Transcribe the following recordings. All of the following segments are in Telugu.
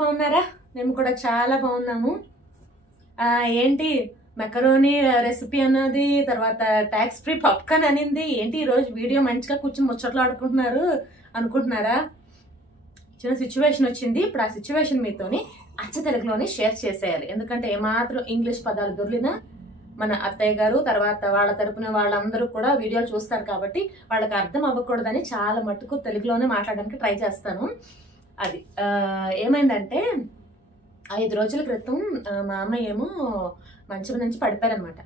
బాగున్నారా? మేము కూడా చాలా బాగున్నాము. ఏంటి మెకరోనీ రెసిపీ అన్నది, తర్వాత ట్యాక్స్ ఫ్రీ పాప్కార్న్ అనింది. ఏంటి ఈరోజు వీడియో మంచిగా కూర్చొని ముచ్చట్లు ఆడుకుంటున్నారు అనుకుంటున్నారా? చిన్న సిచ్యువేషన్ వచ్చింది. ఇప్పుడు ఆ సిచ్యువేషన్ మీతోని అచ్చ తెలుగులోనే షేర్ చేసేయాలి. ఎందుకంటే ఏమాత్రం ఇంగ్లీష్ పదాలు దొరికినా మన అత్తయ్య గారు తర్వాత వాళ్ళ తరపున వాళ్ళందరూ కూడా వీడియోలు చూస్తారు కాబట్టి వాళ్ళకి అర్థం అవ్వకూడదని చాలా మట్టుకు తెలుగులోనే మాట్లాడడానికి ట్రై చేస్తాను. అది ఏమైందంటే 5 రోజుల క్రితం మా అమ్మాయి ఏమో మంచం నుంచి పడిపోయారనమాట.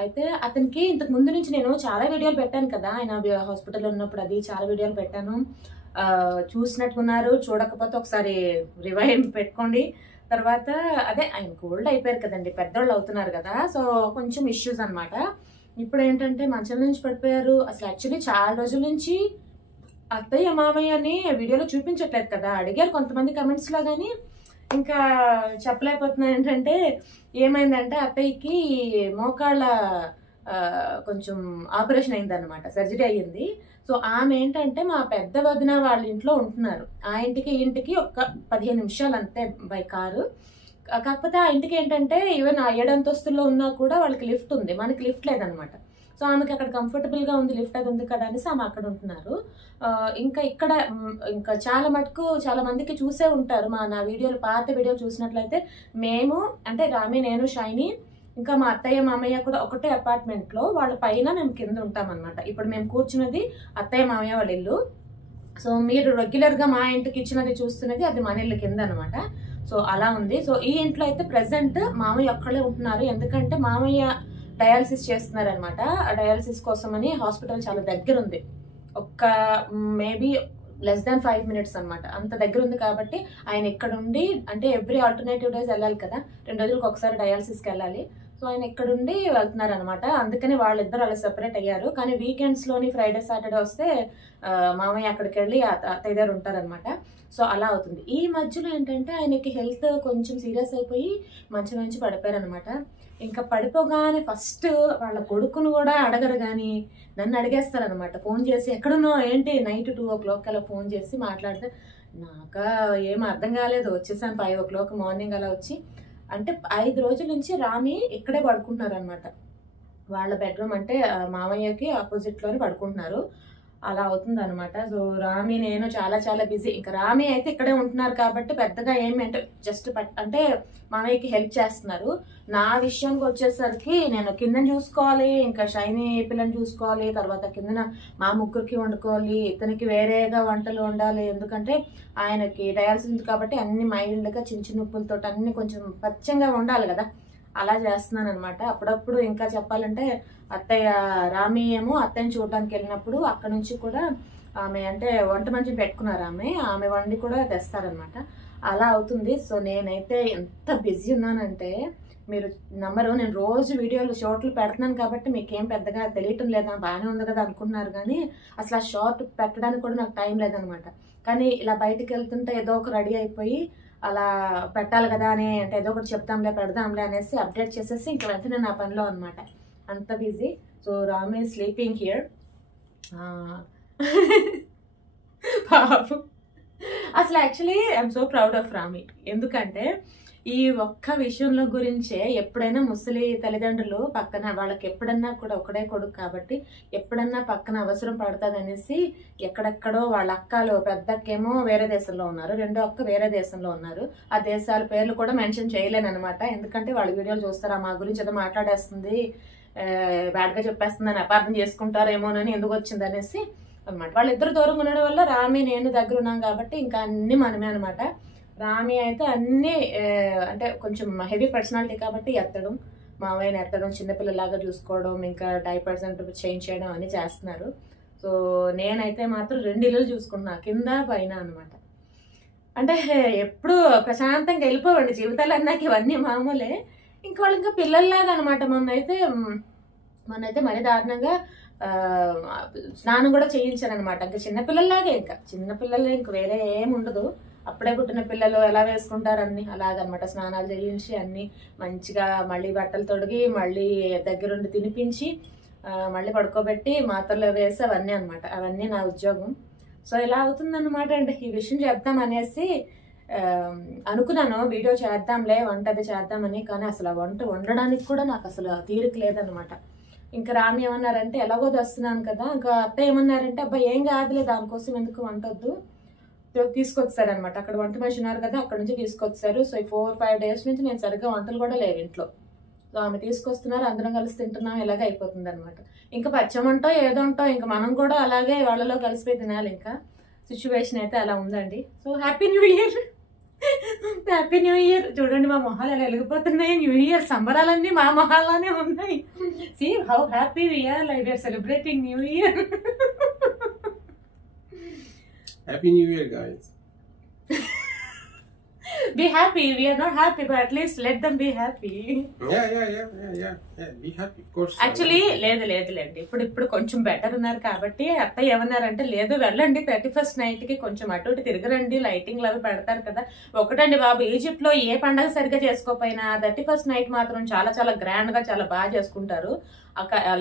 అయితే అతనికి ఇంతకు ముందు నుంచి నేను చాలా వీడియోలు పెట్టాను కదా, ఆయన హాస్పిటల్లో ఉన్నప్పుడు అది చాలా వీడియోలు పెట్టాను. చూసినట్టున్నారు, చూడకపోతే ఒకసారి రివైండ్ పెట్టుకోండి. తర్వాత అదే ఆయన కోల్డ్ అయిపోయారు కదండి, పెద్దోళ్ళు అవుతున్నారు కదా, సో కొంచెం ఇష్యూస్ అనమాట. ఇప్పుడు ఏంటంటే మంచం నుంచి పడిపోయారు. అసలు యాక్చువల్లీ చాలా రోజుల నుంచి అత్తయ్య మామయ్య అని వీడియోలో చూపించట్లేదు కదా, అడిగారు కొంతమంది కమెంట్స్ లో, కానీ ఇంకా చెప్పలేకపోతున్నాను. ఏంటంటే ఏమైందంటే అత్తయ్యకి మోకాళ్ళ కొంచెం ఆపరేషన్ అయిందనమాట, సర్జరీ అయ్యింది. సో ఆమె ఏంటంటే మా పెద్ద వదిన వాళ్ళ ఇంట్లో ఉంటున్నారు. ఆ ఇంటికి ఒక 15 నిమిషాలు అంతే బై కారు. కాకపోతే ఆ ఇంటికి ఏంటంటే ఈవెన్ 7 అంతస్తుల్లో ఉన్నా కూడా వాళ్ళకి లిఫ్ట్ ఉంది, మనకి లిఫ్ట్ లేదనమాట. సో ఆమెకి అక్కడ కంఫర్టబుల్ గా ఉంది, లిఫ్ట్ అది ఉంది కదా అనేసి ఆమె అక్కడ ఉంటున్నారు. ఇంకా ఇక్కడ ఇంకా చాలా మటుకు చాలా మందికి చూసే ఉంటారు నా వీడియోలు, పాత వీడియోలు చూసినట్లయితే మేము అంటే రామి, నేను, షైని, ఇంకా మా అత్తయ్య మామయ్య కూడా ఒకటే అపార్ట్మెంట్ లో, వాళ్ళ పైన మేము కింద ఉంటాం అనమాట. ఇప్పుడు మేము కూర్చున్నది అత్తయ్య మామయ్య వాళ్ళ ఇల్లు. సో మీరు రెగ్యులర్ గా మా ఇంటికి ఇచ్చినది చూస్తున్నది అది మన ఇల్లు కింద అనమాట. సో అలా ఉంది. సో ఈ ఇంట్లో అయితే ప్రెసెంట్ మామయ్య ఒక్కడే ఉంటున్నారు. ఎందుకంటే మామయ్య డయాలసిస్ చేస్తున్నారు అనమాట. ఆ డయాలసిస్ కోసం అని హాస్పిటల్ చాలా దగ్గర ఉంది, ఒక్క మేబీ లెస్ దాన్ 5 minutes అనమాట, అంత దగ్గర ఉంది. కాబట్టి ఆయన ఇక్కడ ఉండి, అంటే ఎవ్రీ ఆల్టర్నేటివ్ డేస్ వెళ్ళాలి కదా, 2 రోజులకు ఒకసారి డయాలసిస్కి వెళ్ళాలి. సో ఆయన ఇక్కడుండి వెళ్తున్నారు అనమాట. అందుకని వాళ్ళిద్దరు అలా సెపరేట్ అయ్యారు. కానీ వీకెండ్స్ లోని ఫ్రైడే సాటర్డే వస్తే మామయ్య అక్కడికి వెళ్ళి అత్తయ్య దగ్గర ఉంటారనమాట. సో అలా అవుతుంది. ఈ మధ్యలో ఏంటంటే ఆయనకి హెల్త్ కొంచెం సీరియస్ అయిపోయి మంచి మంచి పడిపోయారు అనమాట. ఇంకా పడిపోగానే ఫస్ట్ వాళ్ళ కొడుకును కూడా అడగరు, కానీ నన్ను అడిగేస్తారనమాట ఫోన్ చేసి, ఎక్కడున్నావు ఏంటి, నైట్ 2 o'clock అలా ఫోన్ చేసి మాట్లాడితే నాకు ఏం అర్థం కాలేదు. వచ్చేసాను 5 o'clock మార్నింగ్ అలా వచ్చి. అంటే 5 రోజుల నుంచి రామి ఇక్కడే పడుకుంటున్నారు అనమాట. వాళ్ళ బెడ్రూమ్ అంటే మామయ్యకి ఆపోజిట్ లోనే పడుకుంటున్నారు. అలా అవుతుంది అనమాట. సో రామి నేను చాలా చాలా బిజీ. ఇంకా రామి అయితే ఇక్కడే ఉంటున్నారు కాబట్టి పెద్దగా ఏమి అంటే జస్ట్ అంటే మామయ్యకి హెల్ప్ చేస్తున్నారు. నా విషయానికి వచ్చేసరికి నేను కిందని చూసుకోవాలి, ఇంకా షైనీ పిల్లని చూసుకోవాలి, తర్వాత కిందన మా ముగ్గురికి వండుకోవాలి, ఇతనికి వేరేగా వంటలు వండాలి. ఎందుకంటే ఆయనకి డయాలసిస్ ఉంది కాబట్టి అన్ని మైల్డ్గా చిన్న చిన్న ఉప్పులతో అన్ని కొంచెం పచ్చంగా వండాలి కదా, అలా చేస్తున్నాను అనమాట. అప్పుడప్పుడు ఇంకా చెప్పాలంటే అత్తయ్య రామి ఏమో అత్తయ్యని చూడడానికి వెళ్ళినప్పుడు అక్కడ నుంచి కూడా ఆమె అంటే వంట మంచిని పెట్టుకున్నారు, ఆమె వండి కూడా తెస్తారనమాట. అలా అవుతుంది. సో నేనైతే ఎంత బిజీ ఉన్నానంటే మీరు నమ్మరు. నేను రోజు వీడియోలు షార్ట్లు పెడుతున్నాను కాబట్టి మీకేం పెద్దగా తెలియటం లేదా, బాగానే ఉంది కదా అనుకుంటున్నారు, కానీ అసలు ఆ షార్ట్ పెట్టడానికి కూడా నాకు టైం లేదనమాట. కానీ ఇలా బయటకు వెళ్తుంటే ఏదో ఒక రెడీ అయిపోయి అలా పెట్టాలి కదా అని, అంటే ఏదో ఒకటి చెప్తాంలే పెడదాంలే అనేసి అప్డేట్ చేసేసి ఇంక వెంటనే నా పనిలో అనమాట, అంత busy. So Rami sleeping here. పాపం అసలు actually I'm so proud of Rami. ఎందుకంటే ఈ ఒక్క విషయంలో గురించే ఎప్పుడైనా ముసలి తల్లిదండ్రులు పక్కన, వాళ్ళకి ఎప్పుడన్నా కూడా ఒకడే కొడుకు కాబట్టి ఎప్పుడన్నా పక్కన అవసరం పడుతుంది అనేసి ఎక్కడెక్కడో వాళ్ళ అక్కలు, పెద్ద అక్కేమో వేరే దేశంలో ఉన్నారు, రెండో అక్క వేరే దేశంలో ఉన్నారు. ఆ దేశాల పేర్లు కూడా మెన్షన్ చేయలేను అనమాట. ఎందుకంటే వాళ్ళ వీడియోలు చూస్తారా, మా గురించి ఏదో మాట్లాడేస్తుంది, బ్యాడ్గా చెప్పేస్తుందని అపార్థం చేసుకుంటారేమోనని ఎందుకు వచ్చింది అనేసి అనమాట. వాళ్ళిద్దరు దూరంగా ఉండడం వల్ల రామి నేను దగ్గర ఉన్నాం కాబట్టి ఇంకా అన్ని మనమే అనమాట. రామి అయితే అన్ని అంటే కొంచెం హెవీ పర్సనాలిటీ కాబట్టి ఎత్తడం, మావయ్యని ఎత్తడం, చిన్నపిల్లలాగా చూసుకోవడం, ఇంకా డైపర్స్ అంటే చేంజ్ చేయడం అన్ని చేస్తున్నారు. సో నేనైతే మాత్రం 2 ఇల్లులు చూసుకుంటున్నా, కింద పైన అనమాట. అంటే ఎప్పుడు ప్రశాంతంగా వెళ్ళిపోవండి జీవితాలు అన్నాక, ఇవన్నీ మామూలే. ఇంకా వాళ్ళు ఇంకా పిల్లల్లాగా అనమాట. మొన్నైతే మరీ దారుణంగా స్నానం కూడా చేయించాను అనమాట. ఇంకా చిన్నపిల్లల్లాగే, ఇంకా చిన్నపిల్లలు ఇంక వేరే ఏమి ఉండదు. అప్పుడే పుట్టిన పిల్లలు ఎలా వేసుకుంటారు అన్ని అలాగనమాట. స్నానాలు చేయించి అన్ని మంచిగా మళ్ళీ బట్టలు తొడిగి మళ్ళీ దగ్గరుండి తినిపించి మళ్ళీ పడుకోబెట్టి మాత్రలు వేసి అవన్నీ అనమాట. అవన్నీ నా ఉద్యోగం. సో ఇలా అవుతుందన్నమాట అండి. ఈ విషయం చెప్తాం అనేసి అనుకున్నాను వీడియో చేద్దాంలే, వంట అది చేద్దామని. కానీ అసలు ఆ వంట వండడానికి కూడా నాకు అసలు తీరిక లేదనమాట. ఇంకా రామి ఏమన్నారంటే ఎలాగో తెస్తున్నాను కదా, ఇంకా అత్త ఏమన్నారంటే అబ్బాయి ఏం కాదులే దానికోసం ఎందుకు వంటొద్దు, తీసుకొచ్చారనమాట. అక్కడ వంట మనిషి ఉన్నారు కదా, అక్కడ నుంచి తీసుకొచ్చారు. సో ఈ 4-5 డేస్ నుంచి నేను సరిగ్గా వంటలు కూడా లేవు ఇంట్లో. సో ఆమె తీసుకొస్తున్నారు, అందరం కలిసి తింటున్నాం, ఇలాగే అయిపోతుంది అనమాట. ఇంకా పచ్చమంటో ఏదో ఉంటో ఇంకా మనం కూడా అలాగే వాళ్ళలో కలిసిపోయి తినాలి. ఇంకా సిచ్యువేషన్ అయితే అలా ఉందండి. So happy new year, happy new year. చూడండి మా మొహాలు ఎలా వెలిగిపోతున్నాయి. న్యూ ఇయర్ సంబరాలన్నీ మా మొహాల్లోనే ఉన్నాయి. See how happy we are, like we are celebrating New Year. Happy New Year, guys. Be happy. We are not happy, but at least let them be happy. Yeah. Be happy, of course. Actually, లేదు. ఇప్పుడు కొంచెం బెటర్ ఉన్నారు కాబట్టి అత్తయ్య ఏమన్నారంటే లేదు వెళ్ళండి 31st నైట్ కి కొంచెం అటు ఇటు తిరగరండి, లైటింగ్ అవి పెడతారు కదా. ఒకటండి బాబు, ఈజిప్ట్ లో ఏ పండగ సరిగ్గా చేసుకోకపోయినా 31st నైట్ మాత్రం చాలా చాలా గ్రాండ్ గా చాలా బాగా చేసుకుంటారు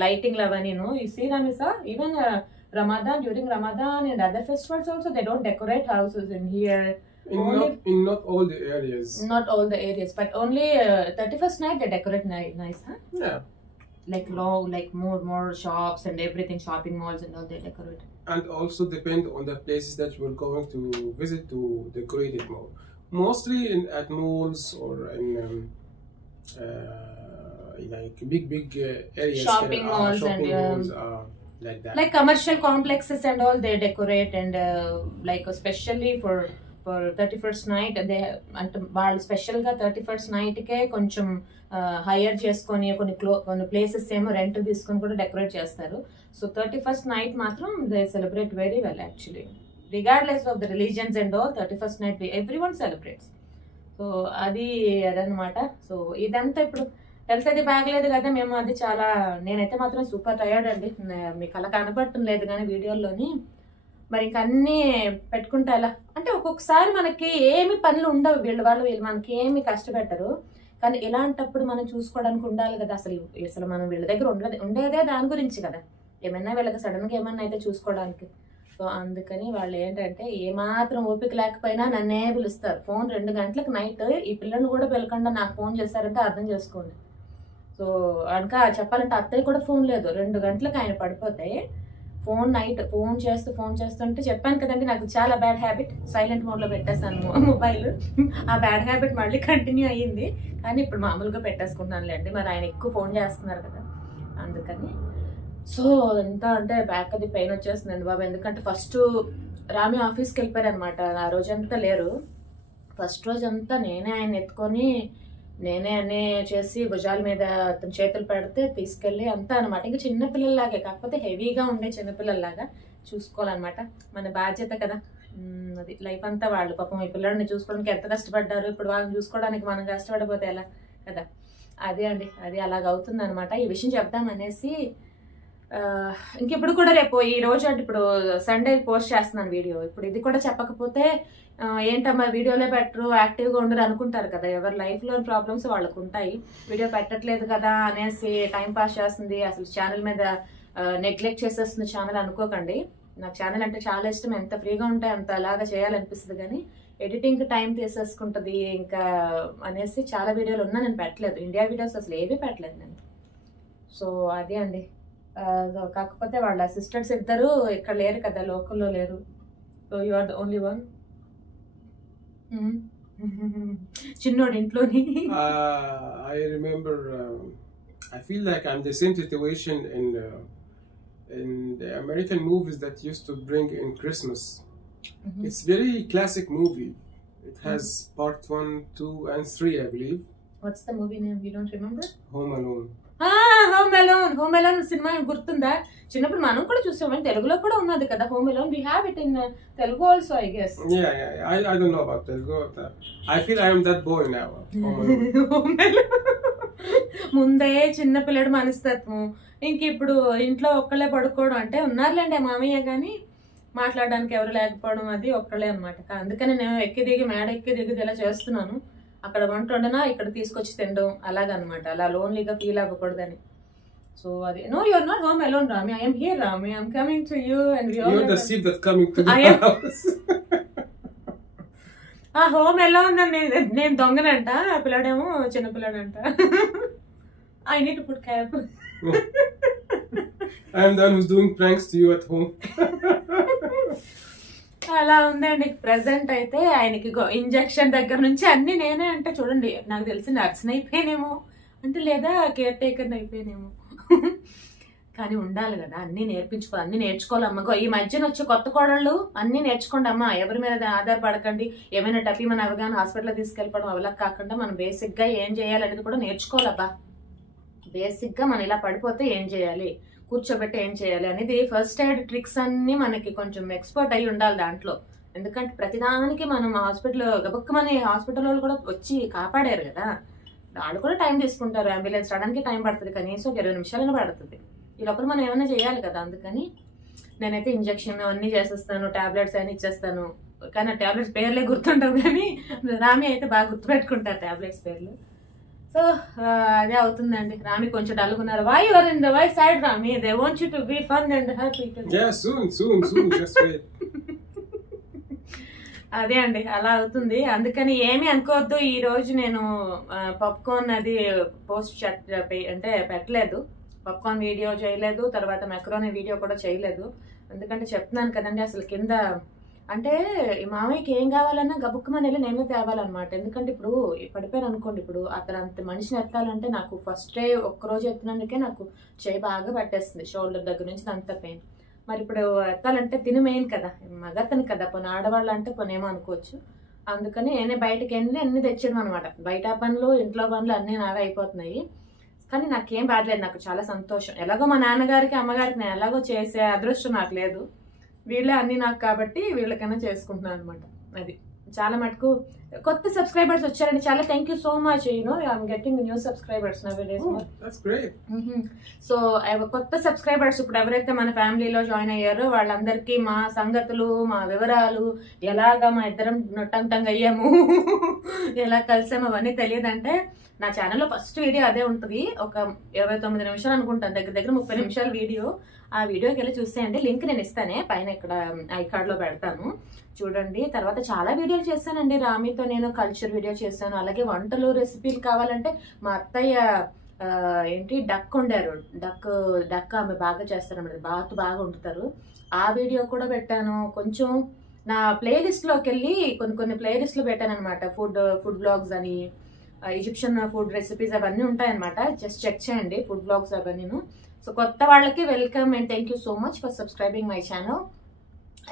లైటింగ్ అవన్నీను. ఈ సీరామిసా even Ramadan, during Ramadan and other festivals also, they don't decorate houses in here. In not all the areas. Not all the areas, but only 31st night they decorate nice, huh? Yeah. Like more shops and everything, shopping malls and all they decorate. And also depend on the places that you're going to visit to decorate it more. Mostly at malls or in like big areas. Shopping malls and malls, like that. Like commercial complexes and all they decorate, and like especially for 31st night they అంటే వాళ్ళు స్పెషల్ గా 31st నైట్ కే కొంచెం హైర్ చేసుకొని కొన్ని ప్లేసెస్ ఏమో రెంట్ తీసుకొని కూడా డెకరేట్ చేస్తారు. సో 31st నైట్ మాత్రం they celebrate very well actually, regardless of the religions and all. 31st night everyone celebrates. So అదనమాట. సో ఇదంతా ఇప్పుడు హెల్త్ అది బాగలేదు కదా, మేము అది చాలా, నేనైతే మాత్రం సూపర్ టయర్డ్ అండి. మీకు అలా కనపడటం లేదు కానీ వీడియోల్లోని. మరి ఇంక అన్నీ పెట్టుకుంటే అలా అంటే ఒక్కొక్కసారి మనకి ఏమి పనులు ఉండవు, వీళ్ళు మనకి ఏమి కష్టపెట్టరు. కానీ ఇలాంటప్పుడు మనం చూసుకోవడానికి ఉండాలి కదా. అసలు మనం వీళ్ళ దగ్గర ఉండేదే దాని గురించి కదా, ఏమైనా వీళ్ళకి సడన్గా ఏమన్నా అయితే చూసుకోవడానికి. సో అందుకని వాళ్ళు ఏంటంటే ఏమాత్రం ఓపిక లేకపోయినా నన్నే పిలుస్తారు. ఫోన్ 2 గంటలకు నైట్ ఈ పిల్లల్ని కూడా పిలకుండా నాకు ఫోన్ చేశారంటే అర్థం చేసుకోండి. సో ఇంకా చెప్పాలంటే అత్తయ్య కూడా ఫోన్ లేదు. 2 గంటలకు ఆయన పడిపోతే నైట్ ఫోన్ చేస్తుంటే చెప్పాను కదండి నాకు చాలా బ్యాడ్ హ్యాబిట్, సైలెంట్ మోడ్లో పెట్టేస్తాను మొబైల్. ఆ బ్యాడ్ హ్యాబిట్ మళ్ళీ కంటిన్యూ అయ్యింది. కానీ ఇప్పుడు మామూలుగా పెట్టేసుకుంటున్నానులేండి, మరి ఆయన ఎక్కువ ఫోన్ చేస్తున్నారు కదా అందుకని. సో ఎంత అంటే బ్యాక్ అది పెయిన్ వచ్చేస్తుందండి బాబు. ఎందుకంటే ఫస్ట్ రామి ఆఫీస్కి వెళ్ళిపోయారు అనమాట. ఆ రోజంతా లేరు. ఫస్ట్ రోజంతా నేనే ఆయన ఎత్తుకొని నేనే అన్నీ చేసి భుజాల మీద అతని చేతులు పెడితే తీసుకెళ్ళి అంతా అనమాట. ఇంకా చిన్నపిల్లల్లాగే, కాకపోతే హెవీగా ఉండే చిన్నపిల్లల్లాగా చూసుకోవాలన్నమాట. మన బాధ్యత కదా అది. లైఫ్ అంతా వాళ్ళు పాపం ఈ పిల్లల్ని చూసుకోవడానికి ఎంత కష్టపడ్డారు, ఇప్పుడు వాళ్ళని చూసుకోవడానికి మనం కష్టపడిపోతే ఎలా కదా. అదే అండి, అది అలాగవుతుంది అనమాట. ఈ విషయం చెప్దామనేసి ఇంకెప్పుడు కూడా రేపు ఈ రోజు అంటే ఇప్పుడు సండే పోస్ట్ చేస్తున్నాను వీడియో. ఇప్పుడు ఇది కూడా చెప్పకపోతే ఏంటమ్మా వీడియోలే పెట్టరు, యాక్టివ్గా ఉండరు అనుకుంటారు కదా. ఎవరి లైఫ్లో ప్రాబ్లమ్స్ వాళ్ళకు ఉంటాయి. వీడియో పెట్టట్లేదు కదా అనేసి టైం పాస్ చేస్తుంది, అసలు ఛానల్ మీద నెగ్లెక్ట్ చేసేస్తుంది ఛానల్ అనుకోకండి. నాకు ఛానల్ అంటే చాలా ఇష్టం, ఎంత ఫ్రీగా ఉంటే అంత అలాగా చేయాలనిపిస్తుంది. కానీ ఎడిటింగ్కి టైం తీసేసుకుంటుంది ఇంకా అనేసి చాలా వీడియోలు ఉన్నా నేను పెట్టలేదు. ఇండియా వీడియోస్ అసలు ఏవీ పెట్టలేదు నేను. సో అదే అండి. కాకపోతే వాళ్ళ సిస్టర్స్ ఇద్దరు ఇక్కడ లేరు కదా, లోకల్లో లేరు. So you are the only one. చిన్నోడు ఇంట్లోని. I remember I feel like I'm the same situation in the American movies that used to bring in Christmas. It's very classic movie. It has part 1, 2 and 3 I believe. What's the movie name? You don't remember? Home Alone. Home Alone cinema గుర్తుందా? చిన్నప్పుడు మనం కూడా చూసాం, తెలుగులో కూడా ఉన్నది కదా Home Alone. We have it in Telugu also I guess. I don't know about Telugu. I feel I am that boy now. Home alone ముందే చిన్న పిల్లడు మనస్తత్వం. ఇంక ఇప్పుడు ఇంట్లో ఒక్కళ్ళే పడుకోవడం అంటే ఉన్నారులేండి మామయ్య, కానీ మాట్లాడడానికి ఎవరు లేకపోవడం అది ఒక్కళ్ళే అనమాట. అందుకని నేను ఎక్కి దిగి ఇలా చేస్తున్నాను. అక్కడ వంట వండినా ఇక్కడ తీసుకొచ్చి తినడం అలాగనమాట. అలా లోన్లీగా ఫీల్ అవ్వకూడదని. సో అది no you are not home alone Rami, I am here Rami, I am coming to you and we all You're the sheep that's coming to the house. ఆ హోమ్ ఎలా ఉందని నేను దొంగనంట, పిల్లాడేమో చిన్నపిల్లాడంట. I need to put cap. I am the one who's doing pranks to you at home. అలా ఉందండి ప్రెసెంట్ అయితే. ఆయనకి ఇంజెక్షన్ దగ్గర నుంచి అన్ని నేనే. అంటే చూడండి, నాకు తెలిసి నర్స్ని అయిపోయానేమో అంటే, లేదా కేర్ టేకర్ని అయిపోయానేమో. కానీ ఉండాలి కదా, అన్ని నేర్పించుకోవాలి, అన్ని నేర్చుకోవాలమ్మా. ఈ మధ్యన వచ్చే కొత్త కోడళ్ళు అన్ని నేర్చుకోండి అమ్మా. ఎవరి మీద ఆధారపడకండి. ఏమైనా టపీ మన అవగాహన హాస్పిటల్ తీసుకెళ్ళిపోవడం అవలా కాకుండా మనం బేసిక్ గా ఏం చేయాలనేది కూడా నేర్చుకోవాలబ్బా. బేసిక్ గా మనం ఇలా పడిపోతే ఏం చేయాలి, కూర్చోబెట్టి ఏం చేయాలి అనేది ఫస్ట్ ఎయిడ్ ట్రిక్స్ అన్ని మనకి కొంచెం ఎక్స్పర్ట్ అయి ఉండాలి దాంట్లో. ఎందుకంటే ప్రతిదానికి మనం హాస్పిటల్ గబక్కమని హాస్పిటల్ వాళ్ళు కూడా వచ్చి కాపాడారు కదా, వాళ్ళు కూడా టైం తీసుకుంటారు. అంబులెన్స్ రావడానికి టైం పడుతుంది, కనీసం 20 నిమిషాలైనా పడుతుంది. ఈ లోపల మనం ఏమైనా చేయాలి కదా. అందుకని నేనైతే ఇంజక్షన్ అన్ని చేసేస్తాను, టాబ్లెట్స్ అన్ని ఇచ్చేస్తాను. కానీ ఆ టాబ్లెట్స్ పేర్లే గుర్తుంటావు, కానీ రామి అయితే బాగా గుర్తుపెట్టుకుంటారు టాబ్లెట్స్ పేర్లు. సో అదే అవుతుందండి. రామి కొంచెం డల్గున్నారు. Why you're in the why side Rami? They want you to be fun and happy. Yeah, soon just wait. అదే అండి, అలా అవుతుంది. అందుకని ఏమి అనుకోవద్దు. ఈ రోజు నేను పాప్కార్న్ అది పోస్ట్ అంటే పెట్టలేదు, పాప్కార్న్ వీడియో చేయలేదు, తర్వాత మెకరోనీ వీడియో కూడా చేయలేదు. ఎందుకంటే చెప్తున్నాను కదండి, అసలు కింద అంటే ఈ మామయ్యకి ఏం కావాలన్నా గబుక్కుమని వెళ్ళి నేనే తేవాలన్నమాట. ఎందుకంటే ఇప్పుడు పడిపోయాను అనుకోండి, ఇప్పుడు అతను అంత మనిషిని ఎత్తాలంటే నాకు ఫస్ట్ డే ఒక్కరోజు ఎత్తినందుకే నాకు చేయి బాగా పట్టేస్తుంది, షోల్డర్ దగ్గర నుంచి అంత పెయిన్. మరి ఇప్పుడు ఎత్తాలంటే తిని మెయిన్ కదా, మగతని కదా, పోనీ ఆడవాళ్ళు అంటే పోనేమో అనుకోవచ్చు. అందుకని నేనే బయటకి వెళ్ళి అన్ని తెచ్చాను అనమాట. బయట పనులు ఇంట్లో పనులు అన్నీ నావే అయిపోతున్నాయి. కానీ నాకేం బాధలేదు, నాకు చాలా సంతోషం. ఎలాగో మా నాన్నగారికి అమ్మగారికి నేను ఎలాగో చేసే అదృష్టం నాకు లేదు, వీళ్ళే అన్ని నాకు కాబట్టి వీళ్ళకైనా చేసుకుంటున్నాను అనమాట. అది చాలా మటుకు కొత్త సబ్స్క్రైబర్స్ వచ్చారండి, చాలా thank you so much. I'm getting new subscribers నౌడేస్. So కొత్త సబ్స్క్రైబర్స్ ఇప్పుడు ఎవరైతే మన ఫ్యామిలీలో జాయిన్ అయ్యారో వాళ్ళందరికీ మా సంగతులు, మా వివరాలు, ఎలాగా మా ఇద్దరం టంగ్ అయ్యాము, ఎలా కలిసాము అవన్నీ తెలియదంటే నా ఛానల్లో ఫస్ట్ వీడియో అదే ఉంటుంది. ఒక 29 నిమిషాలు అనుకుంటాను, దగ్గర దగ్గర 30 నిమిషాల వీడియో. ఆ వీడియోకి వెళ్ళి చూసేయండి, లింక్ నేను ఇస్తానే పైన ఇక్కడ ఐకార్డ్ లో పెడతాను, చూడండి. తర్వాత చాలా వీడియోలు చేశానండి రామితో. నేను కల్చర్ వీడియో చేశాను, అలాగే వంటలు రెసిపీలు కావాలంటే మా అత్తయ్య ఏంటి డక్ వండారు, డక్ ఆమె బాగా చేస్తారు అన్నమాట, బాగా వండుతారు. ఆ వీడియో కూడా పెట్టాను. కొంచెం నా ప్లేలిస్ట్ లోకి వెళ్ళి కొన్ని ప్లేలిస్ట్లు పెట్టాను అనమాట. ఫుడ్ బ్లాగ్స్ అని, ఈజిప్షియన్ ఫుడ్ రెసిపీస్ అవన్నీ ఉంటాయన్నమాట. జస్ట్ చెక్ చేయండి ఫుడ్ బ్లాగ్స్ అవన్నీ. సో కొత్త వాళ్ళకి welcome and thank you so much for subscribing my channel.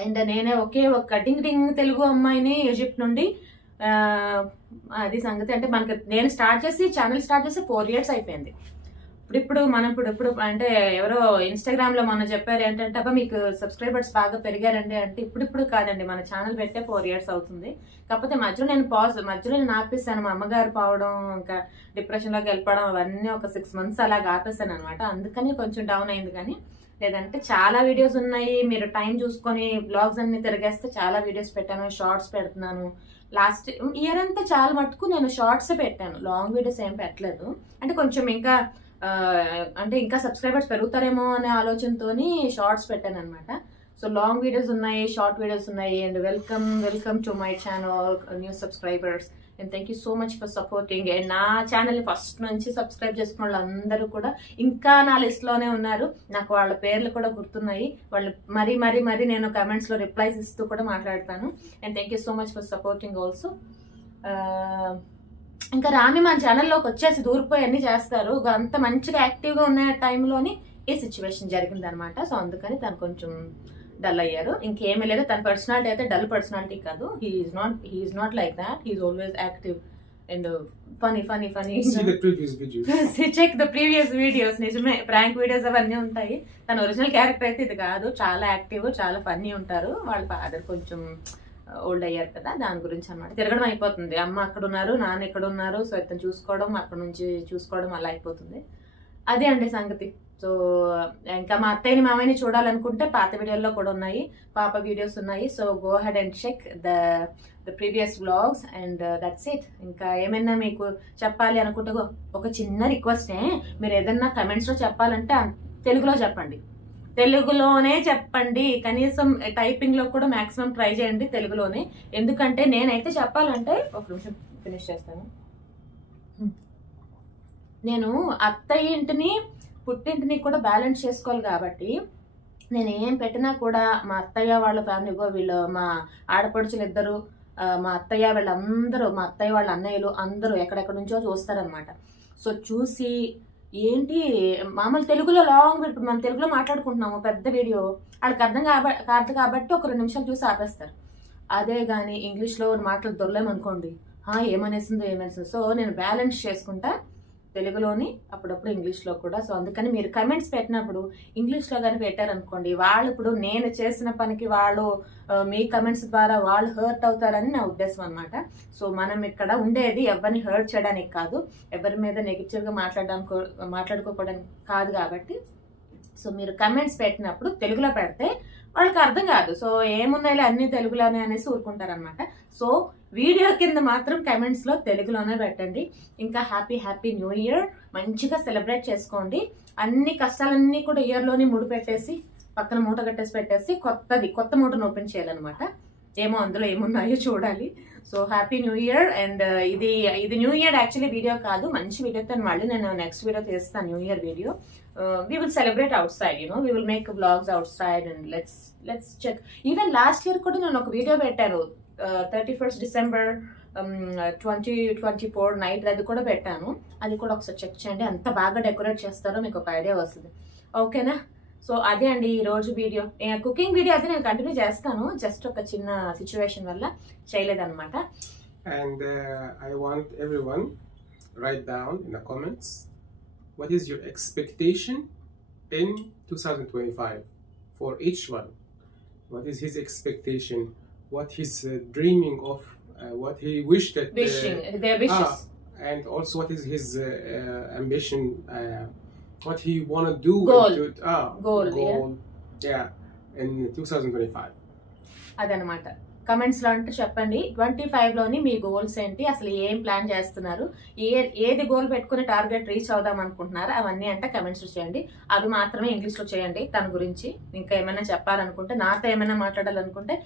And నేనే ఒకే ఒక కటింగ్ తెలుగు అమ్మాయిని ఈజిప్ట్ నుండి. అది సంగతి. అంటే మనకి నేను ఛానల్ స్టార్ట్ చేసి 4 years అయిపోయింది. ఇప్పుడు అంటే ఎవరో ఇన్స్టాగ్రామ్ లో మొన్న చెప్పారు ఏంటంటే, అబ్బా మీకు సబ్స్క్రైబర్స్ బాగా పెరిగారండి అంటే, ఇప్పుడు కాదండి, మన ఛానల్ పెట్టే 4 years అవుతుంది. కాకపోతే మధ్యలో నేను ఆపేసాను. మా అమ్మగారు పోవడం, ఇంకా డిప్రెషన్ లోకి వెళ్ళిపోవడం, అవన్నీ ఒక 6 months అలాగ ఆపేసాను అనమాట. అందుకని కొంచెం డౌన్ అయింది. కానీ లేదంటే చాలా వీడియోస్ ఉన్నాయి, మీరు టైం చూసుకొని బ్లాగ్స్ అన్ని తిరిగేస్తే చాలా వీడియోస్ పెట్టాను, షార్ట్స్ పెడుతున్నాను. లాస్ట్ ఇయర్ అంతా చాలా మటుకు నేను షార్ట్స్ పెట్టాను, లాంగ్ వీడియోస్ ఏం పెట్టలేదు. అంటే కొంచెం ఇంకా సబ్స్క్రైబర్స్ పెరుగుతారేమో అనే ఆలోచనతోని షార్ట్స్ పెట్టాను అనమాట. సో లాంగ్ వీడియోస్ ఉన్నాయి, షార్ట్ వీడియోస్ ఉన్నాయి. And welcome to my channel new subscribers and thank you so much for supporting. And నా ఛానల్ ఫస్ట్ నుంచి సబ్స్క్రైబ్ చేసుకున్న వాళ్ళందరూ కూడా ఇంకా నా లిస్ట్ లోనే uన్నారు. నాకు వాళ్ళ పేర్లు కూడా గుర్తున్నాయి. వాళ్ళు మరీ నేను కమెంట్స్ లో రిప్లైస్ ఇస్తూ కూడా మాట్లాడతాను. And thank you so much for supporting also. ఇంకా రామి మన ఛానల్లోకి వచ్చేసి దూరిపోయి అన్ని చేస్తారు. అంత మంచిగా యాక్టివ్గా ఉన్న టైంలోని ఈ సిచ్యువేషన్ జరిగింది అనమాట. సో అందుకని తను కొంచెం డల్ అయ్యారు. ఇంకేమీ లేదు, తన పర్సనాలిటీ అయితే డల్ పర్సనాలిటీ కాదు. He's not like that. He's always active and funny. Check the previous videos. నిజమే, ప్రాంక్ వీడియోస్ అవన్నీ ఉంటాయి. తన ఒరిజినల్ క్యారెక్టర్ అయితే ఇది కాదు. చాలా యాక్టివ్, చాలా ఫన్నీ ఉంటారు. వాళ్ళ ఫాదర్ కొంచెం ఓల్డ్ అయ్యారు కదా, దాని గురించి అనమాట. తిరగడం అయిపోతుంది. అమ్మ అక్కడ ఉన్నారు, నాన్న ఇక్కడ ఉన్నారు. సో ఇతను చూసుకోవడం, అక్కడ నుంచి చూసుకోవడం అలా అయిపోతుంది. అదే అండి సంగతి. సో ఇంకా మా అత్తయ్యని మామయ్యని చూడాలనుకుంటే పాత వీడియోల్లో కూడా ఉన్నాయి, పాప వీడియోస్ ఉన్నాయి. So go ahead and check the previous vlogs and that's it. ఇంకా ఏమైనా మీకు చెప్పాలి అనుకుంటే ఒక చిన్న రిక్వెస్టే, మీరు ఏదన్నా కమెంట్స్ లో చెప్పాలంటే తెలుగులో చెప్పండి. తెలుగులోనే చెప్పండి, కనీసం టైపింగ్ లో కూడా మాక్సిమం ట్రై చేయండి తెలుగులోనే. ఎందుకంటే నేనైతే చెప్పాలంటే ఒక నిమిషం ఫినిష్ చేస్తాను. నేను అత్తయ్య ఇంటిని పుట్టింటిని కూడా బ్యాలెన్స్ చేసుకోవాలి కాబట్టి నేను ఏం పెట్టినా కూడా మా అత్తయ్య వాళ్ళ ఫ్యామిలీగో వీళ్ళు మా ఆడపడుచులు ఇద్దరు, మా అత్తయ్య వీళ్ళందరూ, మా అత్తయ్య వాళ్ళ అన్నయ్యలు అందరూ ఎక్కడెక్కడ నుంచో చూస్తారనమాట. సో చూసి ఏంటి మామూలు తెలుగులో లాంగ్ మనం తెలుగులో మాట్లాడుకుంటున్నాము పెద్ద వీడియో, వాళ్ళకి అర్థం కాదు కాబట్టి ఒక 2 నిమిషాలు చూసి ఆపేస్తారు. అదే కానీ ఇంగ్లీష్లో మాటలు దొరలేమనుకోండి, ఏమనేసిందో. సో నేను బ్యాలెన్స్ చేసుకుంటా తెలుగులోని అప్పుడప్పుడు ఇంగ్లీష్లో కూడా. సో అందుకని మీరు కమెంట్స్ పెట్టినప్పుడు ఇంగ్లీష్లో కానీ పెట్టారనుకోండి, వాళ్ళు ఇప్పుడు నేను చేసిన పనికి వాళ్ళు మీ కమెంట్స్ ద్వారా వాళ్ళు హర్ట్ అవుతారని నా ఉద్దేశం అనమాట. సో మనం ఇక్కడ ఉండేది ఎవరిని హర్ట్ చేయడానికి కాదు, ఎవరి మీద నెగిటివ్గా మాట్లాడుకోవడానికి కాదు కాబట్టి. సో మీరు కమెంట్స్ పెట్టినప్పుడు తెలుగులో పెడితే వాళ్ళకి అర్థం కాదు. సో ఏమున్నాయిలే అన్ని తెలుగులోనే అనేసి ఊరుకుంటారనమాట. సో వీడియో కింద మాత్రం కమెంట్స్ లో తెలుగులోనే పెట్టండి. ఇంకా హ్యాపీ న్యూ ఇయర్, మంచిగా సెలబ్రేట్ చేసుకోండి. అన్ని కష్టాలన్నీ కూడా ఇయర్ లోని ముడిపెట్టేసి పక్కన మూట కట్టేసి పెట్టేసి కొత్త మూటను ఓపెన్ చేయాలన్నమాట. ఏమో అందులో ఏమున్నాయో చూడాలి. So happy new year. And ఇది న్యూ ఇయర్ యాక్చువల్లీ వీడియో కాదు, మంచి వీడియోతో మళ్ళీ నేను నెక్స్ట్ వీడియో తీస్తాను. New year video. We will celebrate outside, we will make vlogs outside and let's check. Even last year kuda nanu oka video pettanu 31st December 2024 night adi kuda pettanu. Adi kuda oksa check cheyandi, anta baga decorate chestaro meeku oka idea vastadi. Okay na? So ade andi ee roju video cooking video adi nenu continue chestanu, just oka chinna situation valla cheyaledannamata. And I want everyone write down in the comments, what is your expectation in 2025 for each one? What is his expectation? What he's dreaming of? What he wished that... their wishes. And also what is his ambition? What he want to do? Goal. Yeah, in 2025. అదనమాట. కమెంట్స్ లో అంటే చెప్పండి 25 లోని మీ గోల్స్ ఏంటి, అసలు ఏం ప్లాన్ చేస్తున్నారు, ఏది గోల్ పెట్టుకుని టార్గెట్ రీచ్ అవుదాం అనుకుంటున్నారు, అవన్నీ అంటే కమెంట్స్ చేయండి. అవి మాత్రమే ఇంగ్లీష్ లో చేయండి తన గురించి. ఇంకా ఏమైనా చెప్పాలనుకుంటే, నాతో ఏమైనా మాట్లాడాలనుకుంటే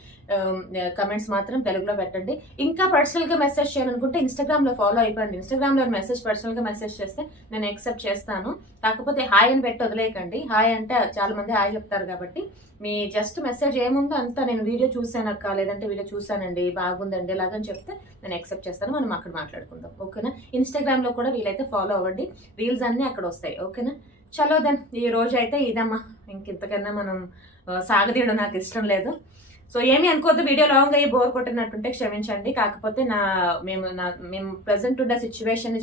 కమెంట్స్ మాత్రం తెలుగులో పెట్టండి. ఇంకా పర్సనల్ గా మెసేజ్ చేయాలనుకుంటే ఇన్స్టాగ్రామ్ లో ఫాలో అయిపోండి. ఇన్స్టాగ్రామ్ లో పర్సనల్ గా మెసేజ్ చేస్తే నేను యాక్సెప్ట్ చేస్తాను. కాకపోతే హాయ్ అని పెట్టి వదిలేయకండి. హాయ్ అంటే చాలా మంది హాయ్ చెప్తారు కాబట్టి మీ జస్ట్ మెసేజ్ ఏముందో అంతా నేను వీడియో చూసానక్క, లేదంటే వీడియో చూసానండి బాగుందండి అలాగని చెప్తే నేను యాక్సెప్ట్ చేస్తాను. మనం అక్కడ మాట్లాడుకుందాం. ఓకేనా? ఇన్స్టాగ్రామ్ లో కూడా వీలైతే ఫాలో అవ్వండి, రీల్స్ అన్ని అక్కడ వస్తాయి. ఓకేనా? చలో దెన్ ఈ రోజు అయితే ఇదమ్మా. ఇంతకన్నా మనం సాగదీయడం నాకు ఇష్టం లేదు. సో ఏమీ అనుకోవద్దు, వీడియో లాంగ్ అయ్యి బోర్ కొట్టినట్టుంటే క్షమించండి. కాకపోతే మేము ప్రెసెంట్ ఉన్న సిచ్యువేషన్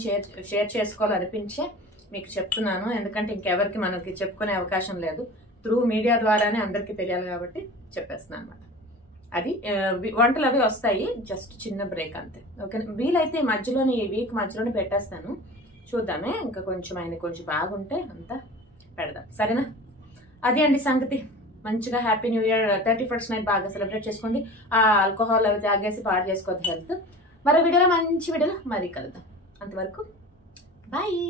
షేర్ చేసుకోవాలనిపించే మీకు చెప్తున్నాను. ఎందుకంటే ఇంకెవరికి మనకి చెప్పుకునే అవకాశం లేదు. త్రూ మీడియా ద్వారానే అందరికీ తెలియాలి కాబట్టి చెప్పేస్తున్నాను అనమాట. అది వంటలు అవి వస్తాయి, జస్ట్ చిన్న బ్రేక్ అంతే. ఓకే, వీలైతే మధ్యలోని ఈ వీక్ మధ్యలోనే పెట్టేస్తాను. చూద్దామే, ఇంకా ఆయన కొంచెం బాగుంటే అంతా పెడదాం. సరేనా? అది అండి సంగతి. మంచిగా happy new year 31st night బాగా సెలబ్రేట్ చేసుకోండి. ఆ ఆల్కహాల్ అవి తాగేసి పాడు చేసుకోవద్దు హెల్త్. మరో వీడియోలో మంచి వీడియోలో మరీ కలుద్దాం. అంతవరకు బాయ్.